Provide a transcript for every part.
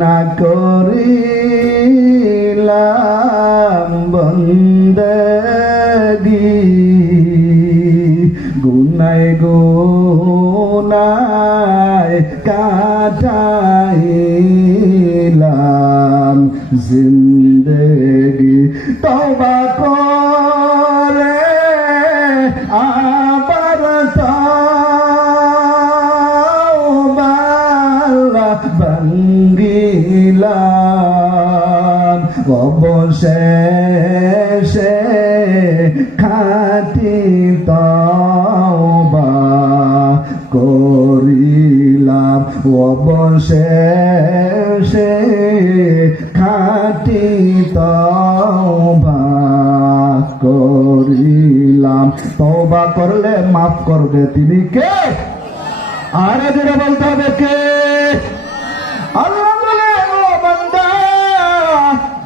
না করিলাম বন্দেগি গুনায় গুনায় কাটাইলাম জিন্দেগি তওবা করে আবার ভাঙ্গিলাম অবশেষে খাঁটি তওবা করিলাম অবশেষে খাঁটি তওবা করিলাম। তওবা করলে মাফ করবে তিনি কে? আরে যেটা বলতে হবে কে? আল্লাহ বলে ও বান্দা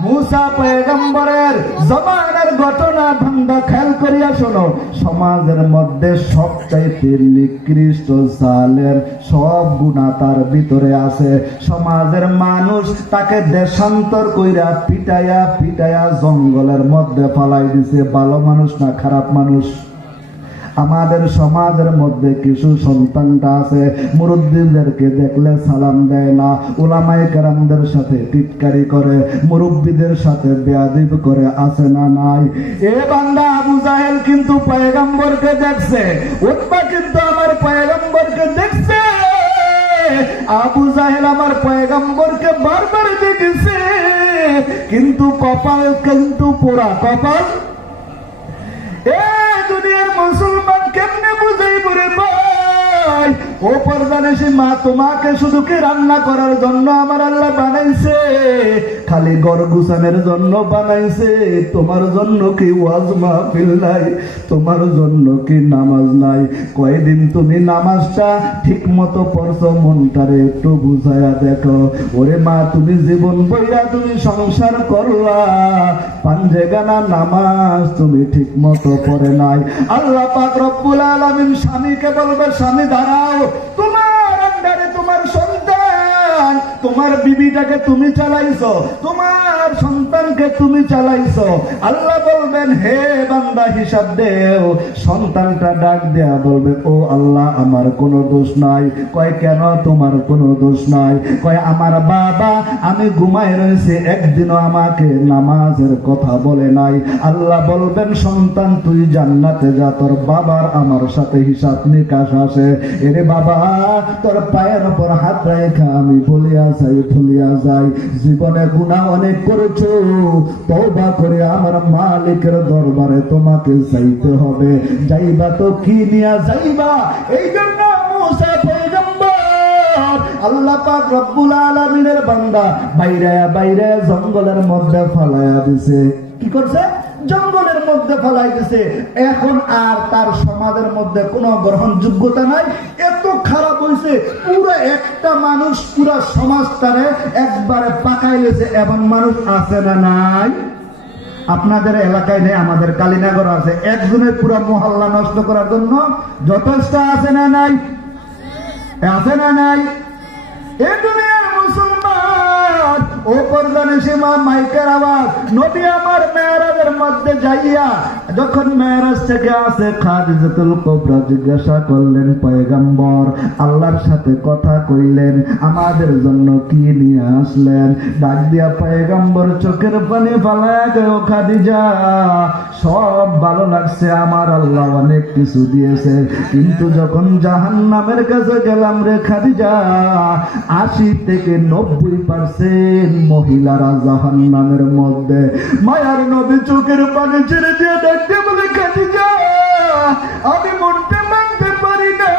মুসা পয়গম্বরের জমানার ঘটনা বান্দা খেয়াল করিয়া শোনো। সমাজের মধ্যে সবচাইতে নিকৃষ্ট জালেম সব গুনাহ তার ভিতরে আছে। সমাজের মানুষ তাকে দেশান্তর কইরা পিটাইয়া পিটাইয়া জঙ্গলের মধ্যে ফালাই দিছে। ভালো মানুষ না খারাপ মানুষ? আমাদের সমাজের মধ্যে কিছু সন্তানটা আছে মুরব্বীদেরকে দেখলে সালাম দেয় না, উলামায়ে কেরামদের সাথে টিটকারি করে, মুরব্বীদের সাথে বেয়াদব করে, আছে না নাই? এ বান্দা আবু জাহেল কিন্তু পয়গম্বরকে দেখছে, উতবা কিন্তু আমার পয়গম্বরকে দেখছে। আবু জাহেল আমার পয়গম্বরকে বারবার দেখেছে, কিন্তু কপাল কিন্তু পোড়া কপাল। দুনিয়ার মুসলমান কেমনে বুঝাইব রে ভাই? ও পর্দানেশী মা, তোমাকে শুধু কি রান্না করার জন্য আমার আল্লাহ বানাইছে? খালি ঘর গুছানোর জন্য বানাইছে? তোমার জন্য কি ওয়াজ মাহফিল নাই? তোমার জন্য কি নামাজ নাই? কয়দিন তুমি নামাজটা ঠিক মতো পড়ছো? মনটারে একটু বুঝাইয়া দেখো। ওরে মা, তুমি জীবন বইরা তুমি সংসার করলা, পাঞ্জেগানা নামাজ তুমি ঠিক মতো পড়ে নাই। আল্লাহ পাক রব্বুল আলামিন স্বামীকে বলবে, স্বামী দাঁড়াও, তোমার আন্ডারে তোমার সন্তান, তোমার বিবিটাকে তুমি চালাইছো, তোমার সন্তানকে তুমি চালাইছো। আল্লাহ বলবেন, হে বান্দা হিসাব দেও। সন্তানটা ডাক দেয়া বলবে, ও আল্লাহ আমার কোনো দোষ নাই। কয় কেন তোমার কোনো দোষ নাই? কয় আমার বাবা, আমি ঘুমায় রয়েছে, একদিনও আমাকে নামাজের কথা বলে নাই। আল্লাহ বলবেন, সন্তান তুই জান্নাতে যা, তোর বাবার আমার সাথে হিসাব নিকাশ আসে। এরে বাবা, তোর পায়ের উপর হাত রেখা আমি ভুলিয়া যাই, জীবনে গুনাহ অনেক করেছো, তওবা করে আমার মালিকের দরবারে তোমাকে যাইতে হবে। যাইবা তো কি নিয়া যাইবা? এই জন্য মুসা পয়গম্বর আল্লাহ পাক রব্বুল আলামিনের বান্দা বাইরে বাইরে জঙ্গলের মধ্যে ফালাইয়া দিছে। কি করছে? জঙ্গলের মধ্যে ফেলাই দিছে। এখন আর তার সমাজের মধ্যে কোনো গ্রহণযোগ্যতা নাই। এত খারাপ হয়েছে, পুরো একটা মানুষ পুরা সমাজ তারে একবারে পাকাইলেছে। এমন মানুষ আছে না নাই? আপনাদের এলাকায় নেই, আমাদের কালীনগর আছে। একজনের পুরো মহল্লা নষ্ট করার জন্য যথেষ্ট আছে না নাই? আছে না নাই? এ দুনিয়ার মুসলমান, ও পর্দানেশী মা, মাইকের আওয়াজ। নবী আমার মেরাজের মধ্যে যাইয়া যখন মেরাজ থেকে আসে, খাদিজাতুল কুবরা জিজ্ঞাসা করলেন, পয়গম্বর আল্লাহর সাথে কথা কইলেন, আমাদের জন্য কি নিয়ে আসলেন? ডাক দিয়া পয়গম্বর চোখের পানি ফালায়া গেল, খাদিজা সব ভালো লাগছে, আমার আল্লাহ অনেক কিছু দিয়েছে, কিন্তু যখন জাহান্নামের কাছে গেলাম রে খাদিজা, 80 থেকে 90% মহিলারা জাহান্নামের মধ্যে। মায়ার নবী চোখের পানি ছেড়ে দিয়ে দেখতে বলে, খাদিজা আমি মনটা মানতে পারি না,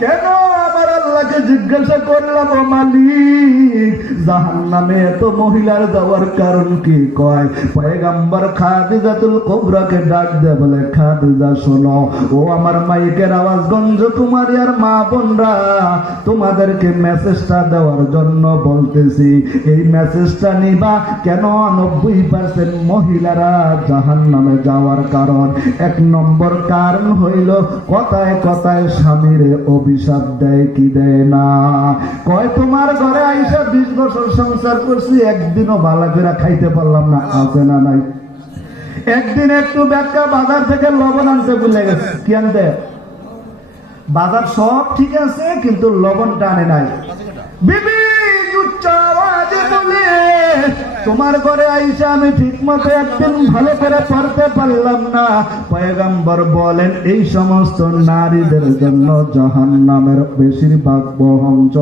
কেন আমার আল্লাহকে জিজ্ঞাসা করলাম, ও মালিক, জাহান্নামে এত মহিলার যাওয়ার কারণ কি? কয় পয়গম্বর খাদিজাতুল কুবরাকে ডাক দেয়া বলে, খাদিজা শোনো, ও আমার মাইকের আওয়াজ গঞ্জ কুমারী আর মা বোনরা, তোমাদেরকে মেসেজটা দেওয়ার জন্য বলতেছি। এই মেসেজটা নিবা কেন? 90% মহিলারা জাহান্নামে যাওয়ার কারণ, 1 নম্বর কারণ হইল কথায় কথায় স্বামীরে অভিশাপ দেয় কি দেয় না? কয় তোমার ঘরে আইসা 20 বছর সংসার করছি, একদিনও ভালো করে খাইতে পারলাম না, আছে না নাই? একদিন একটু ব্যাখ্যা বাজার থেকে লবণ আনতে ভুলে গেছে। কি আনতে? বাজার সব ঠিক আছে কিন্তু লবণটা আনে নাই। বিবি উচ্চ আওয়াজে বলে, তোমার ঘরে আইসা আমি ঠিক মতো একদিন ভালো করে পড়তে পারলাম না। পয়গম্বর বলেন এই সমস্ত নারীদের জন্য জাহান্নামের বেশিরভাগ বহঞ্চ।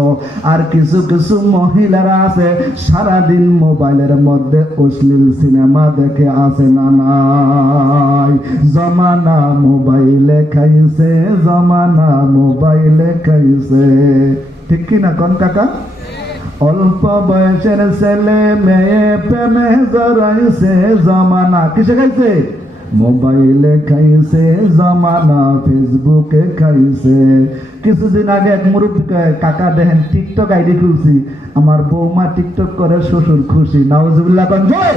আর কিছু কিছু মহিলারা আছে সারাদিন মোবাইলের মধ্যে অশ্লীল সিনেমা দেখে, আছে না নাই? জমানা মোবাইলে খাইছে, জমানা মোবাইলে খাইছে, ঠিক কিনা কোন কাকা? অল্প বয়সের ছেলে মেয়ে প্রেমে জড়াইছে, জমানা কিসে খাইছে? মোবাইলে খাইছে, জমানা ফেসবুকে খাইছে। কিছুদিন আগে এক মুরব্বী কাকা দেখেন টিকটক আইডি খুলছি, আমার বৌমা টিকটক করে, শ্বশুর খুশি। নাউজুবিল্লাহ কোন জয়।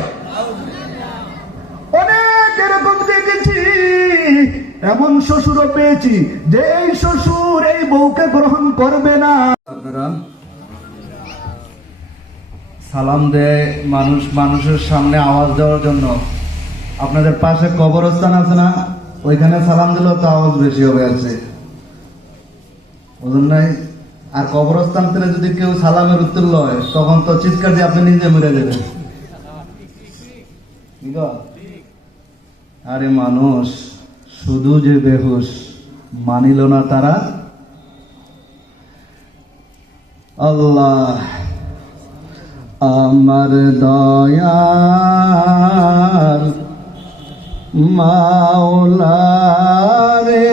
অনেক এরকম দেখেছি, এমন শ্বশুরও পেয়েছি যে এই শ্বশুর এই বউকে গ্রহণ করবে না। আপনারা সালাম দেয় মানুষ মানুষের সামনে আওয়াজ দেওয়ার জন্য। আপনাদের পাশে কবরস্থান আছে না, ওইখানে সালাম দিলেও তো আওয়াজ বেশি হবে, আছে বুঝুন নাই? আর কবরস্থান থেকে যদি কেউ সালামের উত্তর লয়, তখন তো চিৎকার দিয়ে আপনি নিজে মরে যাবেন। আরে মানুষ শুধু যে বেহুশ, মানিল না তারা। আল্লাহ আমার দয়াল মাওলা রে,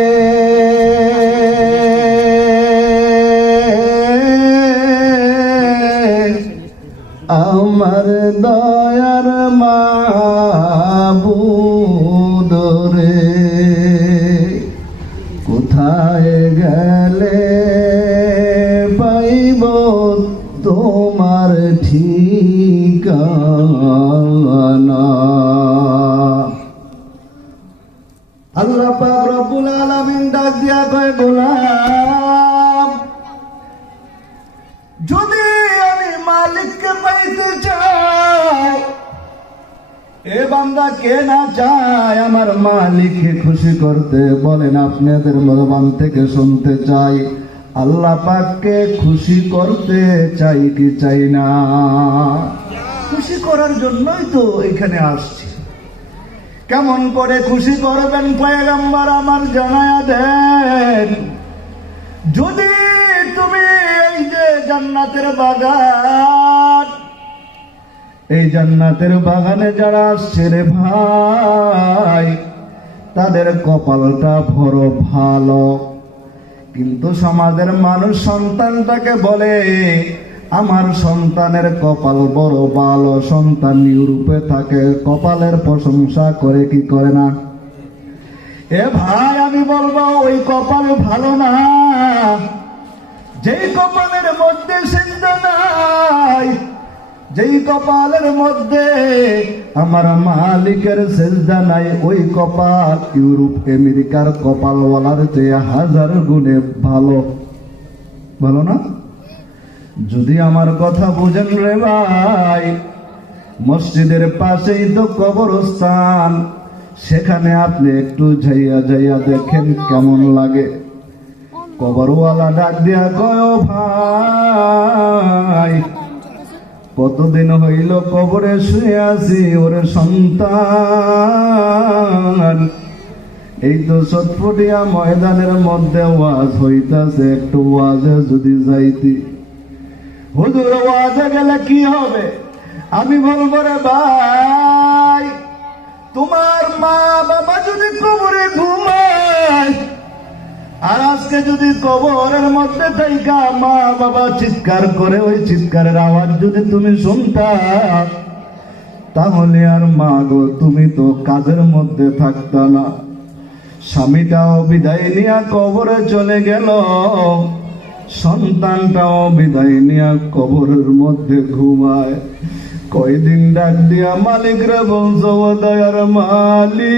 আমার দয়ার মাবুদ রে, কোথায় গেলে পাইব তোমার ঠিকানা? আল্লাহ পাক রব্বুল আলামিন ডাক দিয়া কয়, গোলাম, যদি আমি মালিককে পাইতে চাই, এ বান্দা কে না চায় আমার মালিককে খুশি করতে? বলেন আপনাদের জবান থেকে শুনতে চাই, আল্লাহ পাককে খুশি করতে চাই কি চাই না? খুশি করার জন্যই তো এখানে আসছি। কেমন করে খুশি করবেন পয়গম্বর আমার জানায়া দেন। যদি তুমি এই যে জান্নাতের বাগান, এই জান্নাতের বাগানে যারা আসছে রে ভাই, তাদের কপালটা বড় ভালো। কিন্তু সমাজের মানুষ সন্তানটাকে বলে, আমার সন্তানের কপাল বড় ভালো, সন্তান ইউরোপে থাকে, কপালের প্রশংসা করে কি করে না? এ ভাই আমি বলবো ওই কপাল ভালো না, যেই কপালের মধ্যে সিজদা নাই, যেই কপালের মধ্যে আমার মালিকের সিজদা নাই, ওই কপাল ইউরোপ আমেরিকার কপালওয়ালার চেয়ে 1000 গুণে ভালো। ভালো না? যদি আমার কথা বুঝেন রে ভাই, মসজিদের পাশেই তো কবরস্থান, সেখানে আপনি একটু যাইয়া যাইয়া দেখেন কেমন লাগে। কবরওয়ালা ডাক দিয়া কয়, ও ভাই, কতদিন হইল কবরে শুয়ে আছি, ওরে সন্তান, এই তো চটপটিয়া ময়দানের মধ্যে ওয়াজ হইতাছে, একটু ওয়াজে যদি যাইতি। হুজুর ওয়াজে গেলে কি হবে? আমি বলবো রে ভাই, তোমার মা বাবা যদি কবরে ঘুমায়, আর আজকে যদি কবরের মধ্যে থাইকা মা বাবা চিৎকার করে ওই চিৎকারের আওয়াজ যদি তুমি শুনতা, তাহলে আর মা গো তুমি তো কাজের মধ্যে থাকতা না। স্বামীটাও বিদায় নিয়া কবরে চলে গেল, সন্তানটাও বিদায় নিয়া কবরের মধ্যে ঘুমায়। কয়দিন ডাক দিয়া মালিক রে বলছো, ও দয়ার মালিক,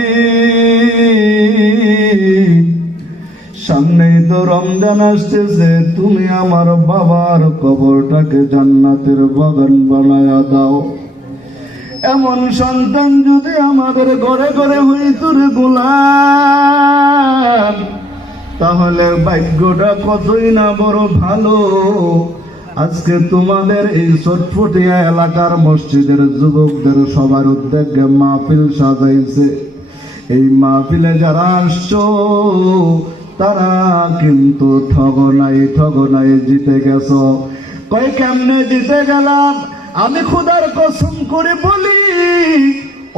সামনেই তো রমজান আসতেছে, তুমি আমার বাবার কবরটাকে জান্নাতের বাগান বানায়া দাও। এমন সন্তান যদি আমাদের ঘরে ঘরে হইত রে গোলাম, তাহলে ভাগ্যটা কতই না বড় ভালো। আজকে তোমাদের এই চটফটিয়া এলাকার মসজিদের যুবকদের সবার উদ্যোগে মাহফিল সাজাইছে। এই মাহফিলে যারা আসছো তারা কিন্তু ঠগনাই জিতে গেছো। কই কেমনে জিতে গেলাম? আমি খোদার কসম করে বলি,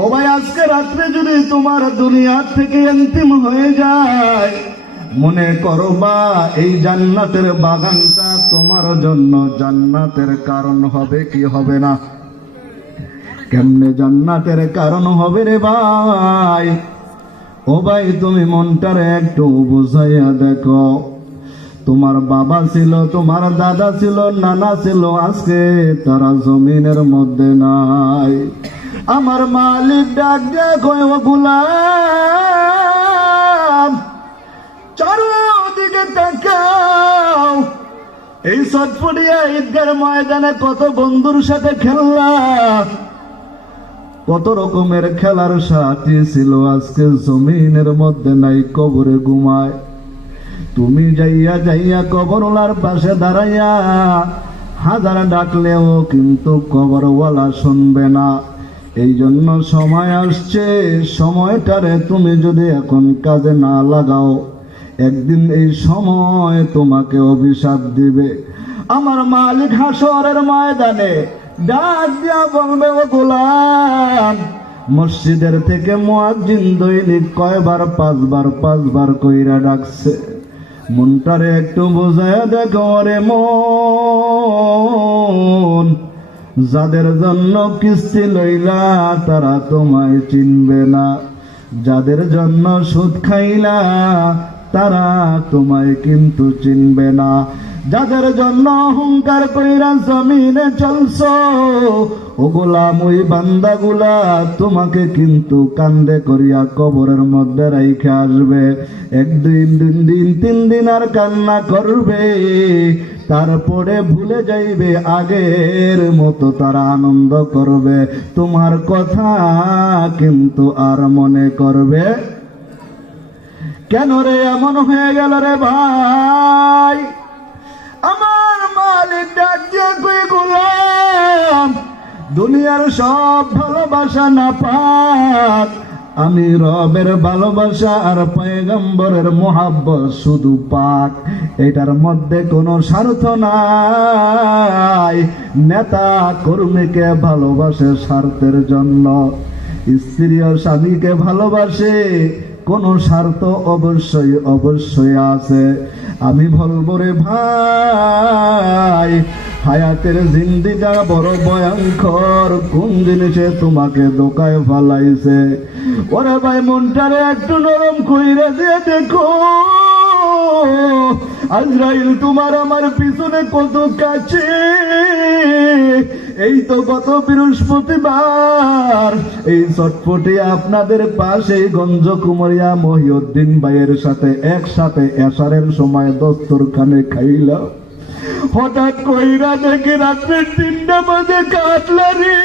ও ভাই আজকে রাত্রে যদি তোমার দুনিয়ার থেকে অন্তিম হয়ে যায়, মনে করবা এই জান্নাতের বাগানটা তোমার জন্য জান্নাতের কারণ হবে কি হবে না? কেমনে জান্নাতের কারণ হবে রে ভাই? ও ভাই তুমি মনটারে একটু বুঝাইয়া দেখো। তোমার বাবা ছিল, তোমার দাদা ছিল, নানা ছিল, আজকে তারা জমিনের মধ্যে নাই। আমার মালিক ডাক দিয়ে কয়, ও গোলাম চারদিকে তাকাও। এই চটপটিয়া ঈদগার ময়দানে কত বন্ধুর সাথে খেললাম, কত রকমের খেলার সাথী ছিল, আজকে জমিনের মধ্যে নাই, কবরে ঘুমায়। তুমি যাইয়া কবরওয়ালার পাশে দাঁড়াইয়া হাজার ডাকলেও কিন্তু কবরওয়ালা শুনবে না। এই জন্য সময় আসছে, সময়টারে তুমি যদি এখন কাজে না লাগাও, একদিন এই সময় তোমাকে অভিশাপ দিবে। আমার মালিক হাসরের ময়দানে ডাক দিয়া বলবে, ও গোলাম, মসজিদের থেকে মুয়াজ্জিন দৈনিক কয়বার? পাঁচবার কইরা ডাকছে। মনটারে একটু বোঝায় দেখো রে মন, যাদের জন্য কিস্তি লইলা তারা তোমায় চিনবে না, যাদের জন্য সুদ খাইলা তারা তোমায় কিন্তু চিনবে না, যাদের জন্য অহংকার কইরা জমিনে চলছো, ও গোলাম ওই বান্দাগুলা তোমাকে কিন্তু কান্দে করিয়া কবরের মধ্যে রাইখে আসবে। একদিন, 2 দিন, 3 দিন আর কান্না করবে, তারপরে ভুলে যাইবে, আগের মতো তারা আনন্দ করবে, তোমার কথা কিন্তু আর মনে করবে। কেন রে এমন হয়ে গেল রে ভাই? আমার মালিক ডাক দিয়ে কই, গোলাম দুনিয়ার সব ভালোবাসা না পাক, আমি রবের ভালোবাসা আর পয়গম্বরের মোহাব্বত শুধু পাক। এটার মধ্যে কোনো স্বার্থ নাই। নেতা কর্মীকে ভালোবাসে স্বার্থের জন্য, স্ত্রীও স্বামীকে ভালোবাসে, কোন স্বার্থ অবশ্যই আছে। আমি বলবো রে ভাই, হায়াতের জিন্দিগা বড় ভয়ঙ্কর, কোন জিনিসে তোমাকে দোকায় ফালাইছে। ওরে ভাই মনটারে একটু নরম কইরা দিয়ে দেখো, আজরাইল তোমার আমার পিছনে কত কাছে। এই তো গত বৃহস্পতিবার এই চটপটি আপনাদের পাশে গঞ্জ কুমরিয়া মহিউদ্দিন ভাইয়ের সাথে একসাথে এশারের সময় দস্তরখানে খাইলাম। হঠাৎ কইরা দেখে রাত্রে 3টা বাজে কাটলারি,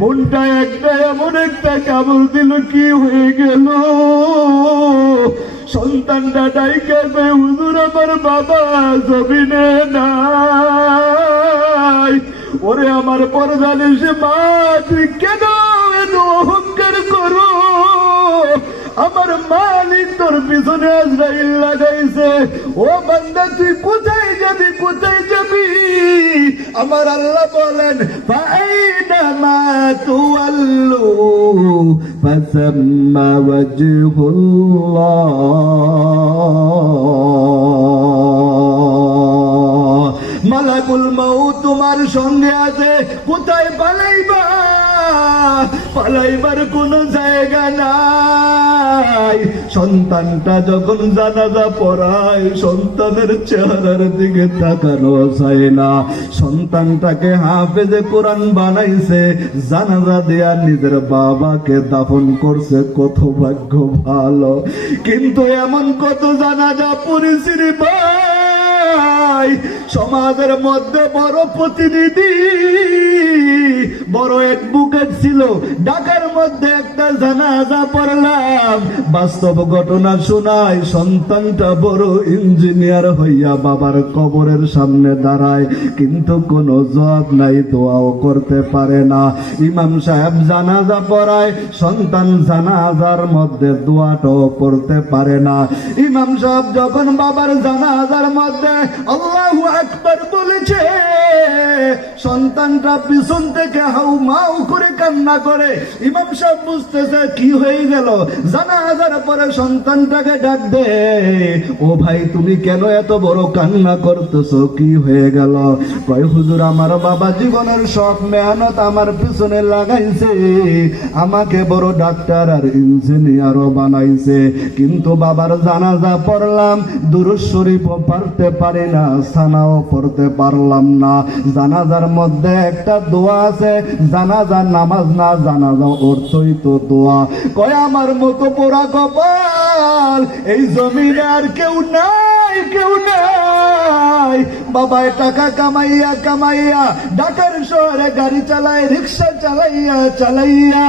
মনটা একটা এমন একটা কামড় দিল, কি হয়ে গেল? সন্তানটা ডাইকে কই, হুজুর আমার বাবা জমিনে নাই। ওরে আমার পরদানে সে মা, তুই কেন এত অহংকার করো? আমার মালিক তোর পিছনে আজরাইল লাগাইছে। ও বান্দা তুই কোথায় যাবি, কোথায় যাবি? আমার আল্লাহ বলেন, ফাইনামা তুওয়াল্লু فثم وجه الله মালাকুল মাউত তোমার সঙ্গে আছে কোথায় পালাইবা পালাইবার কোনো জায়গা নাই সন্তানটা যখন জানাজা পড়ায় সন্তানের চেহারার দিকে তাকানো যায় না সন্তানটাকে হাফেজে কোরআন বানাইছে জানাজা দেয়া নিজের বাবাকে দাফন করছে কত ভাগ্য ভালো কিন্তু এমন কত জানাজা পড়েছি রে ভাই সমাজের মধ্যে বড় প্রতিনিধি বড় অ্যাডভোকেট ছিল ঢাকার মধ্যে একটা জানাজা পড়লাম বাস্তব ঘটনা শোনায় সন্তানটা বড় ইঞ্জিনিয়ার হইয়া বাবার কবরের সামনে দাঁড়ায় কিন্তু কোনো জবাব নাই দোয়াও করতে পারে না ইমাম সাহেব জানাজা পড়ায় সন্তান জানাজার মধ্যে দোয়াটাও করতে পারে না ইমাম সাহেব যখন বাবার জানাজার মধ্যে আল্লাহু আকবার বলেছে সন্তানটা পিছন থেকে হাউ মাউ করে কান্না করে ইমাম সাহেব বুঝতেছে কি হয়ে গেল জানাজার পরে সন্তানটাকে ডাক দে ও ভাই তুমি কেন এত বড় কান্না করতেছো কি হয়ে গেল কয় হুজুর আমার বাবা জীবনের সব মেহনত আমার পিছনে লাগাইছে আমাকে বড় ডাক্তার আর ইঞ্জিনিয়ারও বানাইছে কিন্তু বাবার জানাজা পড়লাম দুরূদ শরীফও পড়তে পারি না সানাও পড়তে পারলাম না জানাজার মধ্যে একটা দোয়া আছে জানাজার নামাজ না জানাজা অর্থই তো দোয়া কয় আমার মতো পোড়া কপাল এই জমিনে আর কেউ নাই কেউ নাই বাবায় টাকা কামাইয়া কামাইয়া ঢাকার শহরে গাড়ি চালায় রিক্সা চালাইয়া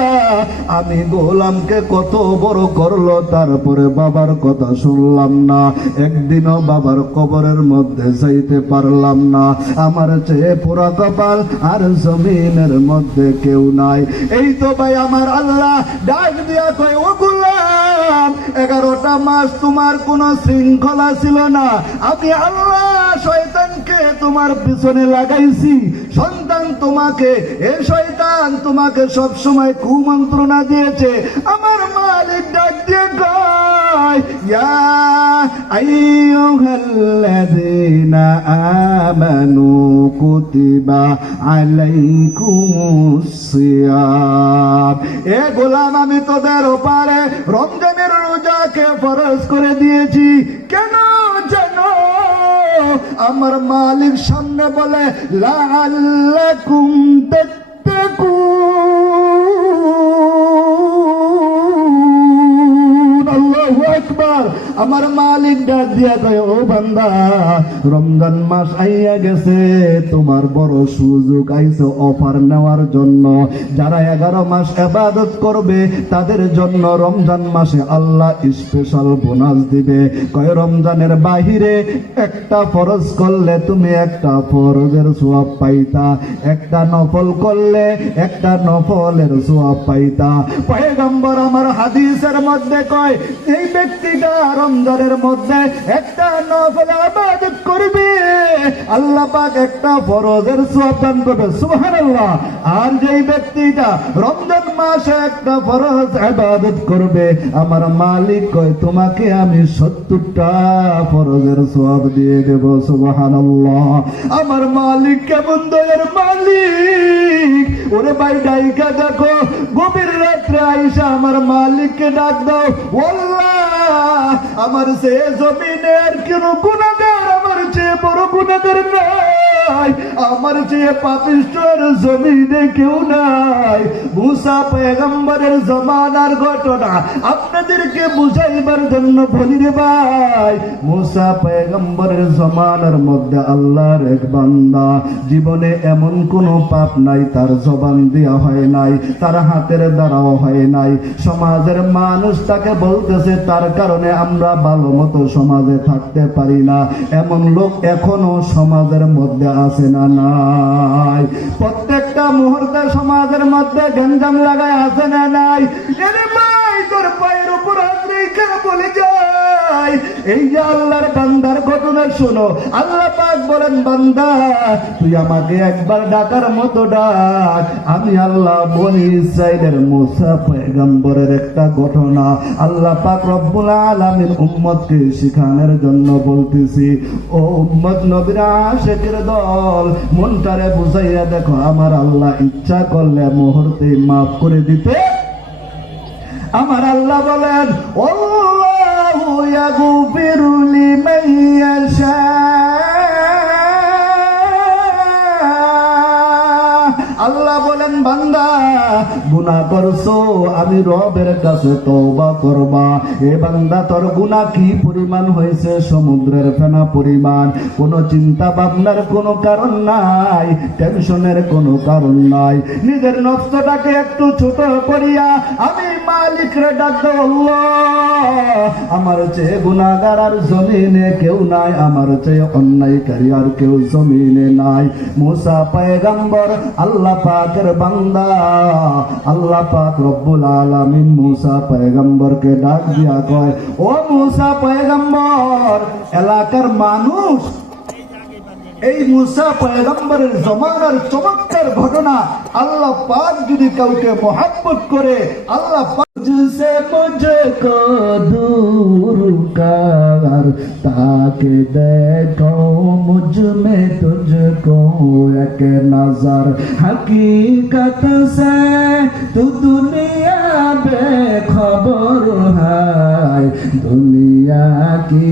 আমি গোলামকে কত বড় করলো তারপরে বাবার কথা শুনলাম না একদিনও বাবার কবরের মধ্যে যাইতে পারলাম না আমার চেয়ে পোড়া কপাল আর জমিনের মধ্যে কেউ নাই এই তো ভাই আমার আল্লাহ ডাক দিয়া কয় ও গোলাম 11টা মাস তোমার কোনো শৃঙ্খলা ছিল না আমি আল্লাহ শয়তানকে তোমার পিছনে লাগাইছি সন্তান তোমাকে এ শয়তান তোমাকে সব সময় কুমন্ত্রণা দিয়েছে আমার মালিক ডাক দিয়ে কয় ইয়া আইয়ুহাল্লাযীনা আমানু কুতিবা আলাইকুমুস সিয়াম এ গোলাম আমি তোদের উপরে রমজানের রোজাকে ফরজ করে দিয়েছি কেন জানো আমার মালিক সামনে বলে লাআল্লাকুম তাত্তাকুন আল্লাহু আকবার আমার মালিক ডাক দিয়া কয় ও বান্দা রমজান মাস আইয়া গেছে তোমার বড় সুযোগ আইছে অফার নেওয়ার জন্য যারা 11 মাস ইবাদত করবে তাদের জন্য রমজান মাসে আল্লাহ স্পেশাল বোনাস দিবে কয় রমজানের বাহিরে একটা ফরজ করলে তুমি একটা ফরজের সওয়াব পাইতা একটা নফল করলে একটা নফলের সওয়াব পাইতা পয়গম্বর আমার হাদিসের মধ্যে কয় এই ব্যক্তিটা রমজানের মধ্যে একটা নফল ইবাদত করবে আল্লাহ পাক একটা ফরজের সওয়াব দান করবে সুবহানাল্লাহ আর যেই ব্যক্তিটা রমজান মাসে একটা ফরজ ইবাদত করবে আমার মালিক কয় তোমাকে আমি 70টা ফরজের সওয়াব দিয়ে দেব সুবহানাল্লাহ আমার মালিক কেমন দয়ার মালিক ওরে ভাই ডাইকা দেখো গভীর রাত্রে আইসা আমার মালিককে ডাক দাও আল্লাহ আমার সে জমিনে আর কোন গুনাহগার আমার চেয়ে বড় গুনাহগার নাই আমার চেয়ে পাপিষ্ঠ আর জমিনে কেউ নাই মুসা পয়গম্বরের জমানার ঘটনা আপনাদেরকে বুঝাইবার জন্য বলি রে ভাই মুসা পয়গম্বরের জমানার মধ্যে আল্লাহর এক বান্দা জীবনে এমন কোন পাপ নাই তার জবান দেয়া হয় নাই তার হাতের দ্বারাও হয় নাই সমাজের মানুষ তাকে বলতেছে তার কারণে আমরা ভালো মতো সমাজে থাকতে পারি না এমন লোক এখনো সমাজের মধ্যে আছে না নাই প্রত্যেকটা মুহূর্তে সমাজের মধ্যে গঞ্জাম লাগায় আছে না নাই এরে ভাই তোর পায়ের উপর হাত রেখে বলে যায় এই যে আল্লাহর বান্দার ঘটনা শোনো আল্লাহ পাক বলেন বান্দা তুই আমাকে একবার ডাকার মতো ডাক, আমি আল্লাহ বনি ইসরাইলের মুসা পয়গম্বরের একটা ঘটনা আল্লাহ পাক রব্বুল আলামিন উম্মতকে শিখানোর জন্য বলতেছি। ও উম্মত নবীর আশিকের দল, মনটারে বুঝাইয়া দেখো, আমার আল্লাহ ইচ্ছা করলে মুহূর্তে মাফ করে দিতে। আমার আল্লাহ বলেন আল্লাহু ইয়াগফিরু লিমান ইয়াশা, আল্লাহ বলেন বান্দা গুনাহ করছো, আমি রবের কাছে তওবা করবা। এ বান্দা তোর গুনাহ কি পরিমাণ হয়েছে? সমুদ্রের ফেনা পরিমাণ। কোনো চিন্তা ভাবনার কোনো কারণ নাই, টেনশনের কোনো কারণ নাই। নিজের নফসটাকে একটু ছোট করিয়া আমি মালিকরে ডাক দাও, আল্লাহ আমার চেয়ে গুনাহগার আর জমিনে কেউ নাই, আমার চেয়ে অন্যায়কারী আর কেউ জমিনে নাই। মুসা পয়গম্বর আল্লাহ পাকের বান্দা, আল্লাহ পাক রব্বুল আলামিন মুসা পয়গম্বরকে ডাক দিয়া কয়, ও মুসা পয়গম্বর, এলাকার মানুষ এই মুসা পয়গম্বরের জমানার চমৎকার ঘটনা আল্লাহ পাক যদি কাউকে মহব্বত করে, আল্লাহ পাক जिसे मुझको दूर कर, ताकि देखो मुझ में तुझको एक नजर, हकीकत से तू दुनिया बेखबर है, दुनिया की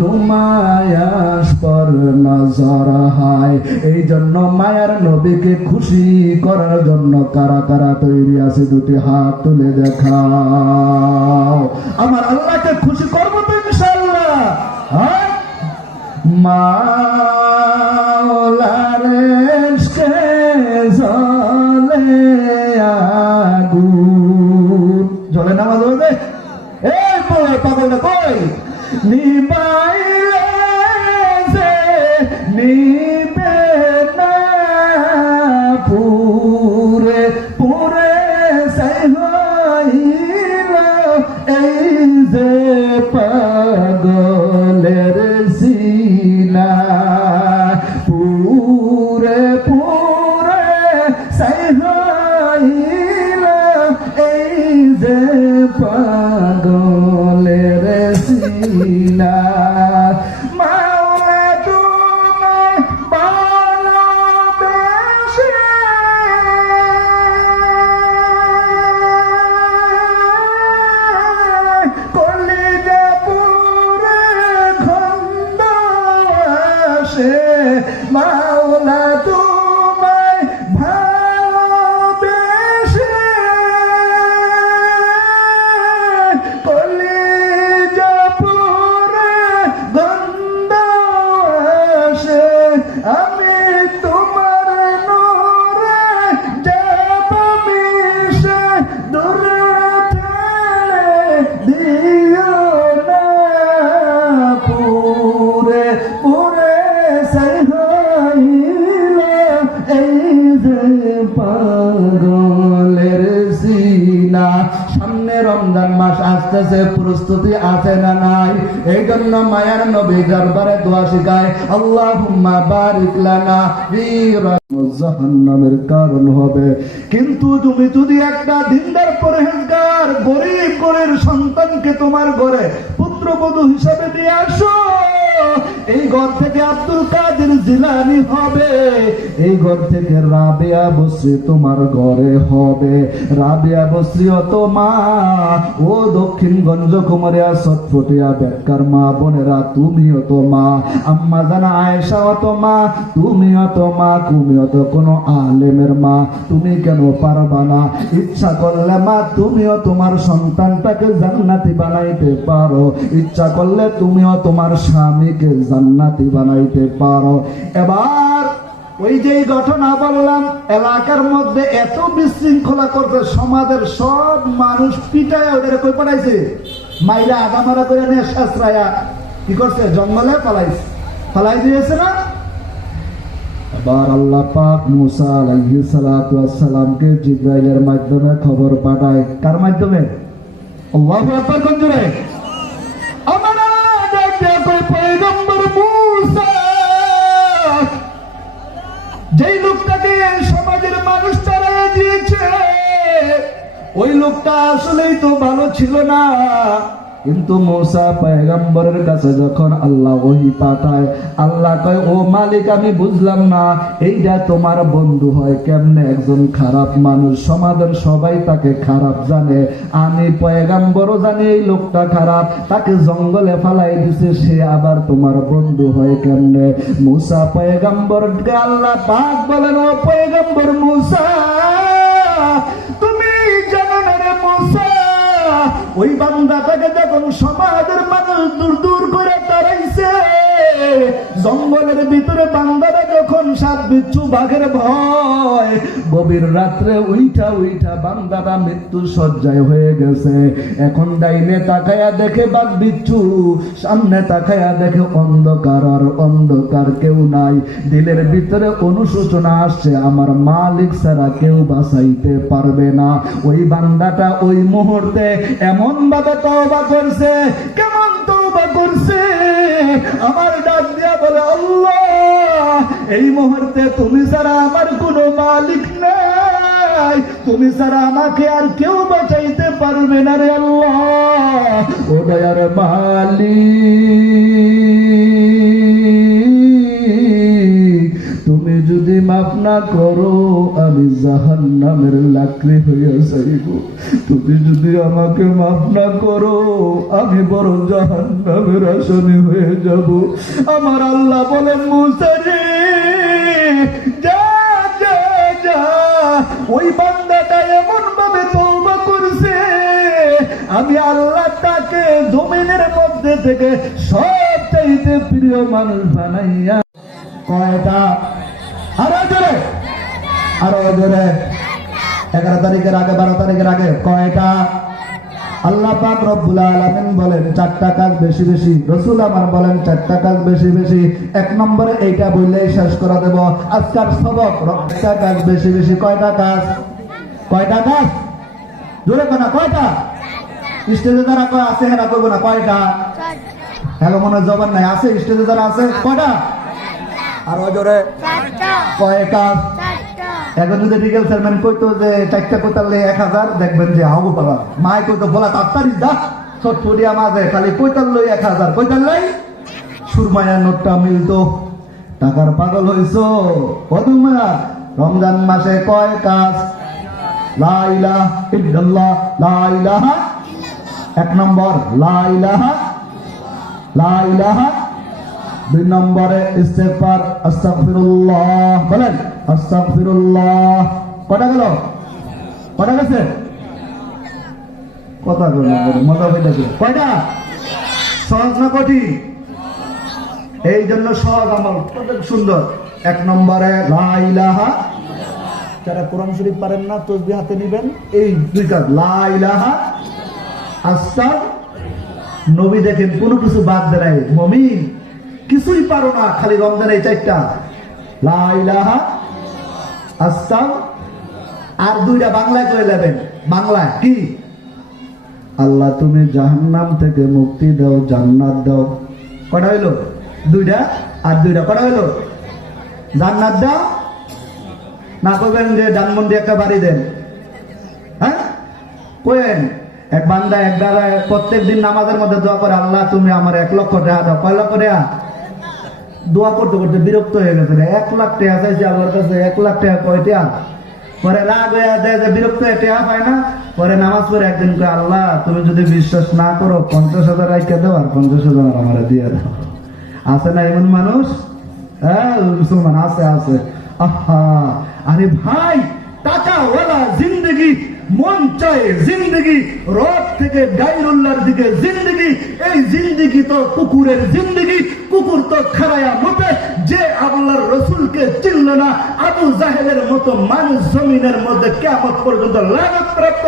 नुमायाश पर नजर है। এই জন্য মায়ার নবীকে খুশি করার জন্য কারা কারা তৈরি আছে? দুটি হাত তুলে দেখা। আমার আল্লাহকে খুশি করবো তো ইনশাআল্লাহ। মাওলার ইশকে জ্বলে আগুন, জ্বলে নামাজ হবে। এই পাগলটা কই নিবাইলে যে নিবে না, পুরে পুরে সাইহ এই যে পাগলের সিনা, পুরে পুরে সাইহাইল এই যে পাগলের সিনা। মাওলা তোমায় ভালোবেসে মাওলা তোমায় ভালোবেসে কলিজা পুরে গন্ধ আসে, আমি তোমার নূরে যাব মিশে, দূরে ঠেলে দিও না, পুরে পুরে পাগলের সিনা। সামনে রমজান মাস আসতেছে, প্রস্তুতি আছে না নাই? এই জন্য মায়ার নবী দরবারে দোয়া শিখায়, আল্লাহুম্মা বারিক লানা ফি জাহান্নামের কারণ হবে। কিন্তু তুমি যদি একটা দিনদার পরহেজগার গরিব ঘরের সন্তানকে তোমার ঘরে পুত্রবধূ হিসাবে নিয়ে আসো, এই ঘর থেকে আব্দুল কাদের জিলানী হবে, এই ঘর থেকে রাবেয়া বসরি তোমার ঘরে হবে। রাবেয়া বসরি অত মা, ও দক্ষিণগঞ্জ কুমারিয়া সটফটিয়া বেকার মা বোনেরা, তুমিও তো মা। আম্মা জানা আয়েশা অত মা, তুমিও তো মা। তুমিও তো কোনো আলেমের মা, তুমি কেন পারবা না? ইচ্ছা করলে মা তুমিও তোমার সন্তানটাকে জান্নাতি বানাইতে পারো, ইচ্ছা করলে তুমিও তোমার স্বামীকে জান্নাতি বানাইতে পারো। এবার ওই যে ঘটনা বললাম, এলাকার মধ্যে এত বিশৃঙ্খলা করছে, সমাজের সব মানুষ পিটায় ওদের কই পাঠাইছে, মাইরা আগামারা করে নিয়ে শাস্ত্রায়া কি করছে, জঙ্গলে পালাই দিয়েছে না। এবার আল্লাহ পাক মুসা আলাইহিস সালাতু ওয়াস সালামকে জিবরাইলের মাধ্যমে খবর পাঠায়। কার মাধ্যমে? আল্লাহু আকবার। কোন জোরে? আমার আল্লাহ দেখতে কই পয়গম্বর মুসা ওই লোকটা আসলেই তো ভালো ছিল না, কিন্তু মূসা পয়গম্বরের কাছে যখন আল্লাহ ওহী পাঠায়, আল্লাহ কয় ও মালিক আমি বুঝলাম না এইটা তোমার বন্ধু হয় কেমনে, একজন খারাপ মানুষ, সমাজের সবাই তাকে খারাপ জানে, আমি পয়গম্বরও জানি এই লোকটা খারাপ, তাকে জঙ্গলে ফালাই দিছে, সে আবার তোমার বন্ধু হয় কেমনে? মূসা পয়গম্বরকে আল্লাহ পাক বলেন ও পয়গম্বর মূসা, তুমি জানো না রে মূসা, ওই বান্দাটাকে যখন সমাজের মানুষ দূর দূর করে তাড়াইছে, জঙ্গলের ভিতরে বান্দারা যখন সাপ বিচ্ছু বাঘের ভয়, গভীর রাত্রে উইঠা উইঠা বান্দারা মৃত্যু সজ্জায় হয়ে গেছে, এখন ডাইনে তাকায়া দেখে বাঘ বিচ্ছু, সামনে তাকায়া দেখে অন্ধকার আর অন্ধকার, কেউ নাই, দিলের ভিতরে অনুশোচনা আসছে আমার মালিক ছাড়া কেউ বাঁচাইতে পারবে না। ওই বান্দাটা ওই মুহূর্তে এমন ভাবে তওবা করছে, কেমন তওবা করছে, আমার ডাক দিয়া বলে আল্লাহ এই মুহূর্তে তুমি ছাড়া আমার কোনো মালিক নাই, তুমি ছাড়া আমাকে আর কেউ বাঁচাইতে পারবে না রে আল্লাহ, ও দয়ার মালিক তুমি যদি মাফ না করো আমি জাহান্নামের লাকড়ি হইয়া যাইব, তুমি যদি আমাকে মাফ না করো আমি বড় জাহান্নামের আসামি হয়ে যাব। আমার আল্লাহ বলেন মূসা রে যা যা যা, ওই বান্দাটা এমন ভাবে তওবা করছে আমি আল্লাহ তাকে জমিনের মধ্যে থেকে সবচাইতে প্রিয় মানুষ বানাইয়া। কয়টা? আরো জোরে, আরো জোরে। 11 তারিখের আগে 12 তারিখের আগে কয়টা? আল্লাহ পাক রব্বুল আলামিন বলেন 4টা কাজ বেশি বেশি, রাসূল আমার বলেন 4টা কাজ বেশি বেশি। 1 নম্বরে এইটা বললেই শেষ করে দেব আজকের সবক। 4টা কাজ বেশি বেশি। কয়টা কাজ? কয়টা কাজ? জোরে কোনা কয়টা? স্টেজে যারা কয় আছে হেরা কইব না কয়টা? হ্যালো মনে জবান নাই, আছে স্টেজে যারা আছে কয়টা? আর জোরে কয় কাজ? এখন যদি রিগেল চেয়ারম্যান কইতো যে 4টা কোতালে 1000, দেখবেন যে হাগু পালা মায় কইতো বলা তাড়াতাড়ি যা ছটফটিয়া মাঝে খালি কইতাল লই 1000, কইতাল লই সুরমায়া নোটটা মিলতো। টাকার পাগল হইছো কদুমা? রমজান মাসে কয় কাজ? লা ইলাহা ইল্লাল্লাহ, লা ইলাহা। 1 নম্বর লা ইলাহা, লা ইলাহা। 2 নম্বরে ইস্তেগফার, আস্তাগফিরুল্লাহ, বলেন আস্তাগফিরুল্লাহ। কটা গেল? কটা গেছে? কথা বলে মজা হইতেছে। কয়টা? সহজ না কঠিন? এই জন্য সহজ আমল কত সুন্দর। 1 নম্বরে লা ইলাহা। যারা কোরআন শরীফ পারেন না তাসবিহ হাতে নেবেন, এই 2 কাজ লা ইলাহা, আস্তাগ। নবী দেখেন কোনো কিছু বাদ দেয়, মুমিন কিছুই পারো না, খালি রমজান এই 4টা লা ইলাহা, আস্তাগ। আর 2টা বাংলায় কয়ে নেবেন। বাংলায় কি? আল্লাহ তুমি জাহান্নাম থেকে মুক্তি দাও, জান্নাত দাও। কটা হইলো? 2টা। আর 2টা কটা হইলো? জান্নাত দাও না কইবেন যে ধানমন্ডি একটা বাড়ি দেন? হ্যাঁ কইেন। এক বান্দা এক বেলায় প্রত্যেক দিন নামাজের মধ্যে দোয়া করে আল্লাহ তুমি আমার 1 লক্ষ টাকা দাও। কয় লক্ষ টাকা? দোয়া করতে করতে বিরক্ত হয়ে গেছে, 1 লাখ টাকা চাইছে আল্লাহর কাছে। 1 লাখ টাকা কয় টাকা? পরে রাগ হয়ে যায় যে বিরক্ত হয়ে টাকা পায় না। পরে নামাজ পড়ে একদিন কয় আল্লাহ তুমি যদি বিশ্বাস না করো 50,000 রাইখা দাও আর 50,000 আমার দিয়ে দাও। আছে না এমন মানুষ? হ্যাঁ মুসলমান আছে, আছে। আহা আরে ভাই, টাকাওয়ালা জিন্দগি, মন চায় জিন্দগি, রব থেকে গায়রুল্লাহর দিকে জিন্দগি। এই জিন্দগি তো কুকুরের জিন্দগি। কুকুর তো খারায়া মতে যে আল্লাহর রাসূলকে চিনল না, আবু জাহেলের মতো মানুষ জমিনের মধ্যে কিয়ামত পর্যন্ত লানত প্রাপ্ত।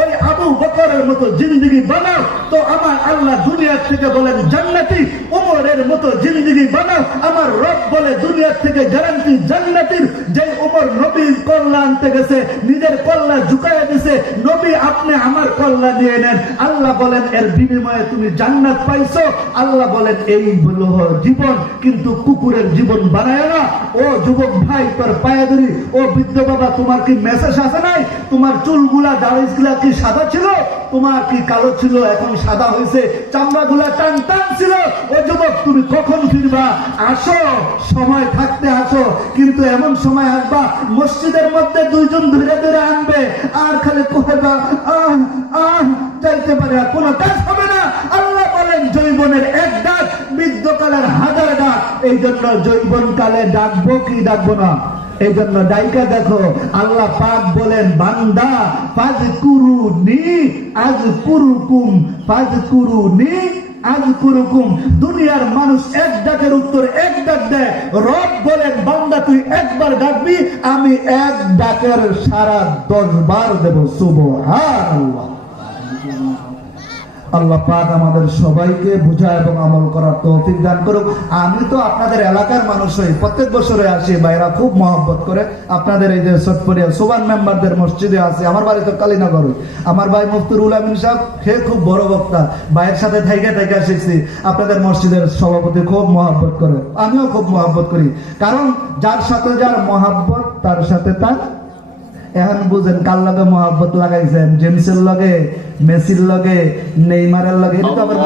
ওই আবু বকরের মতো জিন্দগি বানাও তো আমার আল্লাহ দুনিয়া থেকে বলেন জান্নাতি। ওমরের মতো জিন্দগি বানাও, আমার রব বলে দুনিয়ার থেকে গ্যারান্টি জান্নাতের, যে ওমর নবীর কল্যাণ আনতে গেছে, নিজের কল্যাণ ঝুঁকাইয়া দিছে, নবী আপনি আমার কল্যাণ নিয়ে নেন। আল্লাহ বলেন এর বিনিময়ে তুমি জান্নাত পাইছো। আল্লাহ বলেন এই হলো জীবন, কিন্তু কুকুরের জীবন বানায় না। ও যুবক ভাই, তোর পায়ে ধরি, ও বৃদ্ধ বাবা, তোমার কি মেসেজ আসে নাই? তোমার চুলগুলা দাড়িগুলা কি সাদা ছিল? তোমার কি কালো ছিল, এখন সাদা হয়েছে? চামড়াগুলা টান টান ছিল? ও যুবক, তুমি কখন ফিরবা? আসো, সময় থাকতে আসো। কিন্তু এমন সময় আসবা মসজিদের মধ্যে দুইজন ধরে ধরে আনবে, আর খালি কহেবা আহ আহ, চাইতে পারে, কোনো কাজ হবে না। আল্লাহ বলেন জৈবনের এক ডাক, বৃদ্ধকালের হাজার ডাক। এই জন্য জৈবন কালে ডাকবো কি ডাকবো না? এই জন্য ডাইকা দেখো, আল্লাহ পাক বলেন বান্দা ফাজকুরুনি আযকুরুকুম, ফাজকুরুনি আযকুরুকুম। দুনিয়ার মানুষ এক ডাকের উত্তর এক ডাক দেয়। রব বলেন বান্দা তুই একবার ডাকবি, আমি এক ডাকের সারা 10 বার দেব। সুবহানাল্লাহ। আল্লাহ পাক আমাদের সবাইকে বোঝা এবং আমল করার তৌফিক দান করুক। আমি তো আপনাদের এলাকার মানুষ হই, প্রত্যেক বছরে আসি, ভাইরা খুব মহব্বত করে। আপনাদের এই যে সটপরিয়া সোবান মেম্বারদের মসজিদে আছে, আমার বাড়ি তো কালীনগর। আমার ভাই মুফতুর উলামিন সাহেব, সে খুব বড় বক্তা, ভাইয়ের সাথে থাইকা থাইকা শিখছি। আপনাদের মসজিদের সভাপতি খুব মহব্বত করে, আমিও খুব মহব্বত করি। কারণ যার সাথে যার মহব্বত, তার সাথে তার। এখন বুঝেন কার লগে মহব্বত লাগাইছেন, জেমসের লগে, মেসির লগে, নেইমারের লগে। এটা তো আবার